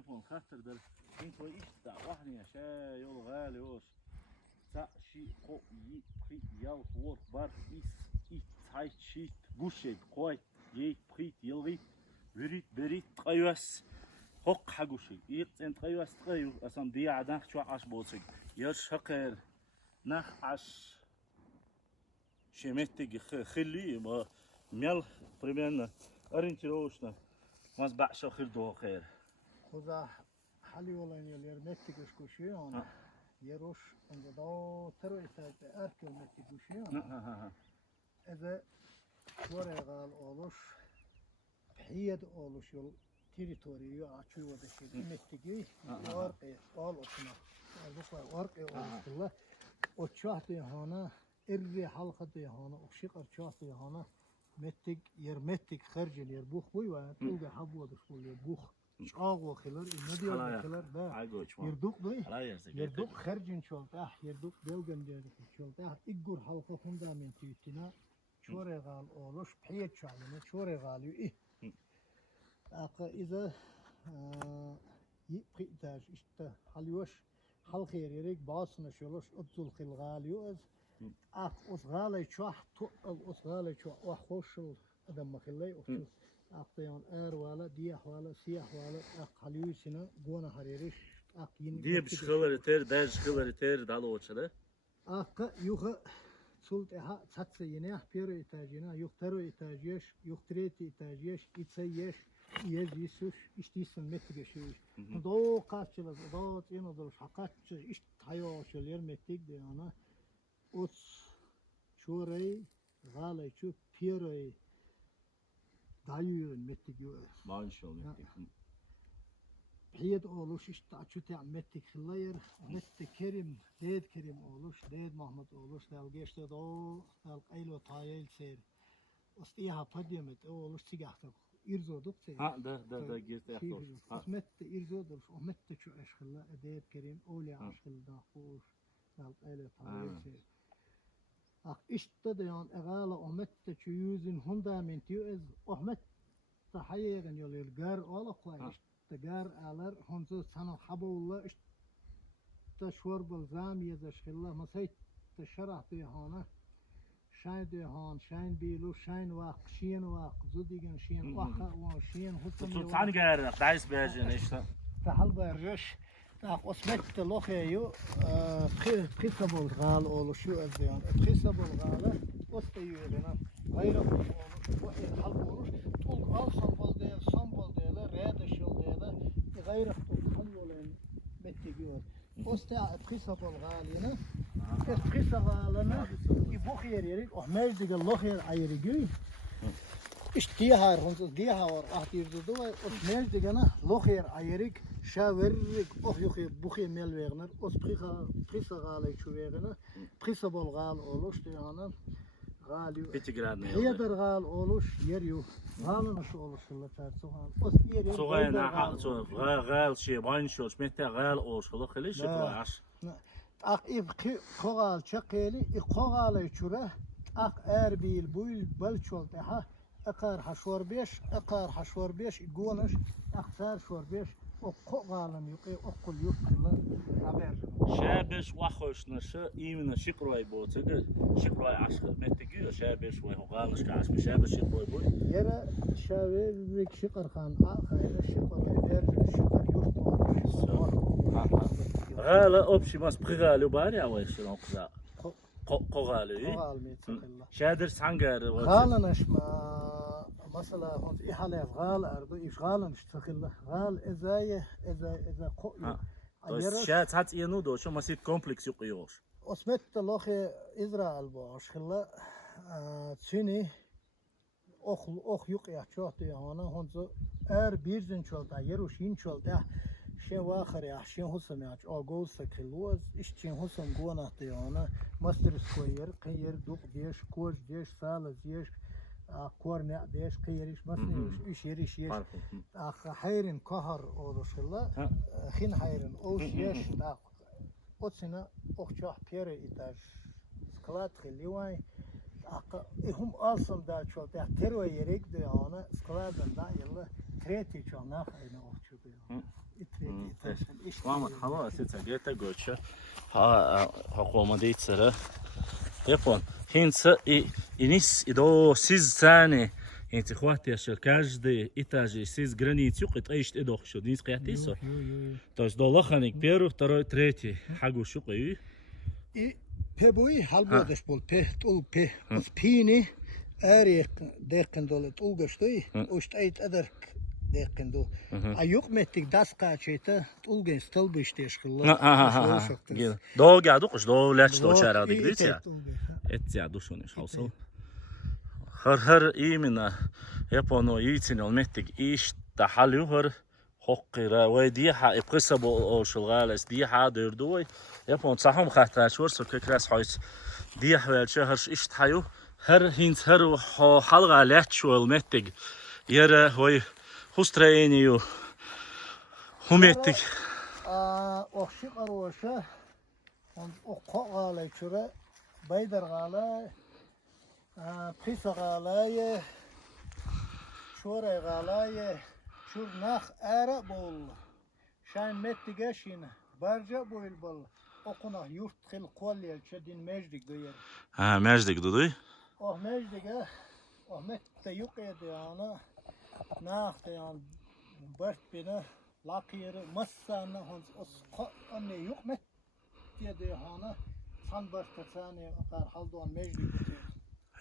تليفون خاطر در انت ايش دا وحني يا شا يول غالي اوس تا شي قو يي بري يال وور بار ايت هاي شيت بوشيد قوي يي بريت يلغيت بريت بريت قيوس حق حقوشي يقت انت قيوس قيو اصلا دي عدن شو عاش بوسك يرش حقر نخ عش شمتك خلي ما ميل примерно ориентировочно mas بعشق خير دو خير خدا حالي والله يلير متك كوشيون يروش عند دو ترو إسات أركل متك كوشيون إذا شوريغال أولوش بحيد أولوش يل تيريتوريو أشوي وده شيء متكي ورقة أول أسمع البقرة ورقة أولوش الله وتشاهد هنا إرّي حلقة هنا وشيق أرشاهد هنا متك يرمتك خرجن يربوخ بوي وتلقى حبوة دشول يربوخ شاق وخلر النبي وخلر ده يردوق دوي يردوق خرجن شولته يردوق بلغن ده شولته إجور حلقة خندا من تيتنا شوري غال أولوش بحيت شعلنا شوري غاليو إيه إذا يبقي تاج إشته حليوش حلقة يريك باصنا شولوش أبزل خل غاليو أس غالي شوح تقل أس غالي شوح وحوش أدم مخلي أشوف أقطيان ولا ديح ولا سيح ولا أقليوسنا جونا هريرش أقين دي بشغل رتير داج شغل رتير دالو وشله يوخ سلطة تاتسينه بيرو إتاجينا يختارو إتاجيش يختريت إتاجيش إتسيش يجيسوش إشتيسن متجشيش دو قاتشلز دو تينو دلش حقاتش إشت حيو شلير متج ديانا أوس شوري غالي شو بيروي دايو متجو ما إن شاء الله بحيد أولوش إشتاعشو تاع متك خلاير متك كريم أولوش ديد محمد أولوش دالجيش دو دالقيلو تايل سير أستيها بديمت أولوش تيجاحتك إرزو دكتور ده جيت يحتوش مت إرزو دلش مت شو أشخلا ديد كريم أولي أشخل داخوش دالقيلو تايل سير إشتديان أغالا أمت تشيوزن هندا من تيوز أحمت تحييغن يولي الجار أولا قوي تجار على هنزو سنة حبولة تشور بالزام يزش الله مسيت تشرح بيهانا شاين بيهان شاين بيلو شاين واق شين واق زوديجن شين واقع وشين هتم تعال جار دايس بيجن إيش تحل برش أسمت لوخيو بخيسبول غال أولو شو أزيان بخيسبول غال أستيوغنا غير وحي الحلقوش طول أل صنبول ديلا ريادة شل ديلا غير طول حلولين متجيوز أستيع بخيسبول غالينا بخيسة غالنا يبوخير يريد أحمل ديك اللوخير عيريجي اشتيها رنز ديها ور أحتير دوا أحمل ديكنا لوخير عيريك شاورك يخي بوخي ميل ويغنر أس بخيسة غالي شو ويغنا بخيسبول غال أولوش ديانا غاليو هيدر غال أولوش يريو غالنا شو أولوش اللي تارسوهان أس يريو صغيرنا غال شيء باين شوش متى غال أولوش خلو خليش يقراش إب قغال شقيلي قغال يشوره أربيل بويل بلشول تها أقار حشور بيش يقونش أقصار شور بيش وقغالم يقي أقل يقل عبير شابش وخوش نشا إيمنا شقراي بوتك شقراي عشق متجي شابش وهو غالش كعش شابش شقراي بوي يرى شاويك شقر خان آخر شقر بير شقر يفطر غالا أبشي ماس بغالو باري أو إيش نقطة قغالي قغال ميتسخلا شادر سانجر غالنش ما مثلا هون إحالة غال أرضو إيش غالنش تخلا غال إذا قوي بس شات هات ينودو شو مسيت كومبلكس يقيوش أسمت لوخي إسرائيل باش خلا تشيني أخ يقيا شوتي هنا هونزو بيرزن شولتا يروشين شولتا شين واخر يا شين حسم يا أقول سكلوز إيش شين حسم قونا تيانا ماستر سكوير قير دوق ديش كوج ديش سالز ديش كورنع ديش قيريش مثلا إيش يريش حيرن كهر أولوش الله خين حيرن أوش يش أتسنا أخشاه بيري إتاج سكلات خليوان هم أصلا دا شو ده تروي يريك ده أنا سكلات دا يلا تريتي شو ناخذ أنا أخشوا ده Muhammed hala size gete göçe. Ha komadit sere. Yapon. Hinsa inis ido siz sani. انت اخواتي عشان каждый этаж сиз границу قطعيش ادوخ شو ديس قياتيسو. То есть долла ханик первый, второй, третий. Хагу شو قيوي. И пебуи халбодеш бол пе тул пе. Пини эрик декен дол тул гаштой. Ошт айт адерк декен до. А юк меттик дас качета тул ген стол биштеш кылла. До гаду куш до ляч до чара дигдит я. Et ya duşunuş olsa. Her imina yapano yitin olmettik iş da haluhur hoqqira ve diha iqsa bu şulgalas diha derdoy yapon sahum khata şursa kekras hays diha ve şehir iş tayu her hins her halga lach olmettik yere hoy hustrayeniyu humettik Oxşiq arvaşa o qala çura baydar gala Prisa galaya, şuraya galaya, şurnak ara bol. Şahin mettige şine, barca boyul bol. Okuna yurt khil kolya çedin mecdik doyer. Ha mecdik duduy. Oh mecdige, oh mette yok edi ana. Nakte yan bart bina lakiri massana hons os anne yok met diye ana. San barta sani akar haldoan mecdik doyer.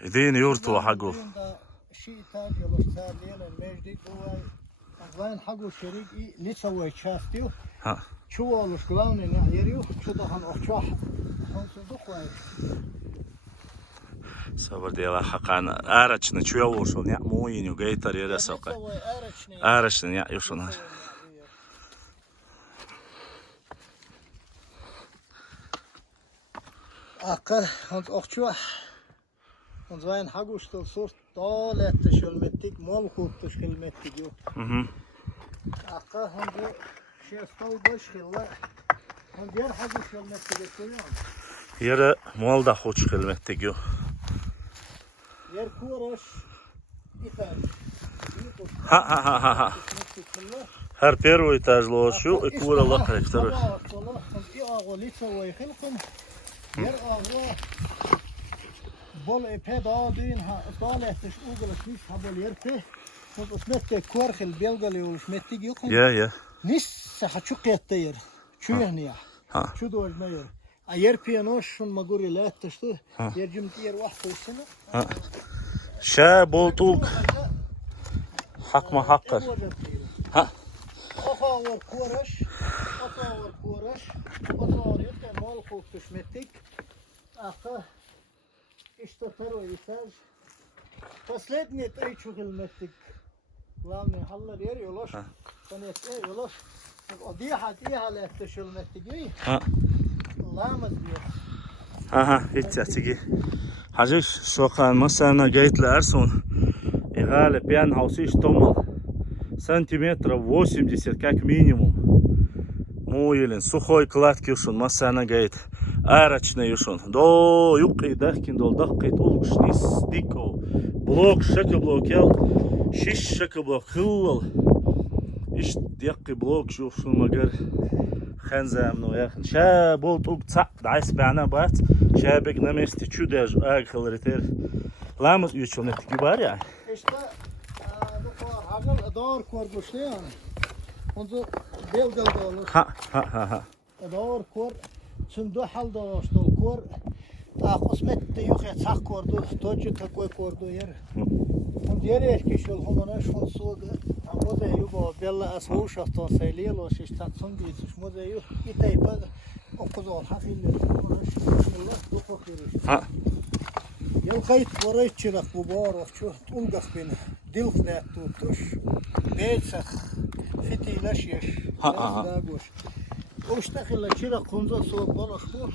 Edini yurtu hagu. شيء تاجي لو ليلة المجد هو وين حقو شريك لسه هو شافتيو ها شو والله شكلاني نعيريو شو ده هنقطع هنصدق واي صبر ديلا حقان araçını çuya olsun ya moyinu gaytar yere soka. Araçını ya yoşunar. Akka hans okçu Und so ein Hagustel sort da lette schölmettik mal kurtuş kılmettik yok. Akka hangi şey stol boş kılla. Han diğer hagus schölmettik koyuyor. Yere mal da hoş kılmettik yok. Yer kuroş iter. Ha. Her первый этаж лошу и кура лакрек второй. И ağolitsa ve khilkum. Yer ağwa bol epey daha düğün ha dalehtiş uğulus nis ha bol yerpe hos osmette kuarkhil belgali oluşmettik yok. Ya. Nis ha çukette yer. Çuyahni ya. Şu dojma yer. A yerpe noş şun maguri lehtişti. Yercim yer vahtusunu. Şa boltuk. Hakma hakkar. Ha. Oha var kuaraş. Oha var yerken mal kokuşmettik. Aha. İşte teröristler. Последний три чухилметик. Главный халлар yer yoloş. Saniyet yoloş. O diha lehte şulmettik yi. Lamaz diyor. Ha hiç çatigi. Hacı sokan masana gaytlar son. Игали пенхаусы штомал сантиметров 80 как минимум. Муилин сухой кладки ушун масана гайт. Арачный ушун. До юқи дахкин дол даққит улгшнис дико. Блок шака блок ял. Шиш шака блок хыллал. Иш диқи блок шушун магар ханзам но яхн. Ша болт уг цақ дайс бана бат. Ша бек намести чудаж агхалритер. Ламыз üçülmettik var ya. İşte bu kadar hagıl doğru korkmuştu yani. Onu belgelde olur. Ha. Doğru kor. Çünkü halde oluştu kor. Kosmette yok ya sak kordu. Tocu takoy kordu yer. Onu diğer eşki şol homana şol soğuk. Moze yugo bella ashu şahtan seyliyelo şiştan son bir moze yok. İtaypa okuzol hafille. Allah dokokiri. Ha. Yılkayt varayçılak bu bağırıqçı tulgaq beni dilqnət tutuş beytsaq fitilaş yaş dagoş oştaqilla çıraq qunza soğuk balaş bu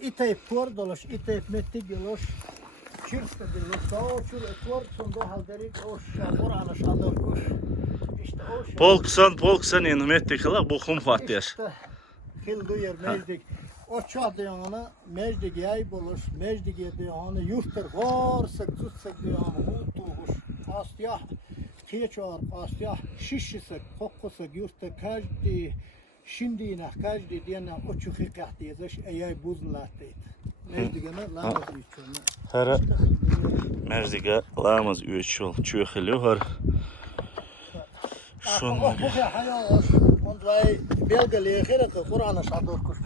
itayp kordalaş itayp mettik yaloş çırsta diloş dağ çır ekvar sonda halderik oş şabur alaş adar koş işte oş polksan eni mettik la bu xum xat yaş kil duyar mecdik o çadıyana mecdik yay bulur, mecdik yediyana yurtlar varsak tutsak diyana hutuğuş, astiyah, keçar, astiyah, şişisak, kokkusak yurtta kajdi, Şimdi yine kaç dediğine o çıkık diyeceğiz. Eğer buzlar değil. Mezdigene lamaz içiyor. Hara merziga lamaz üyçol çöhülüyor. Şunları. Bu hayal. Und weil Belge lehre Kur'an'ı sadır kuş.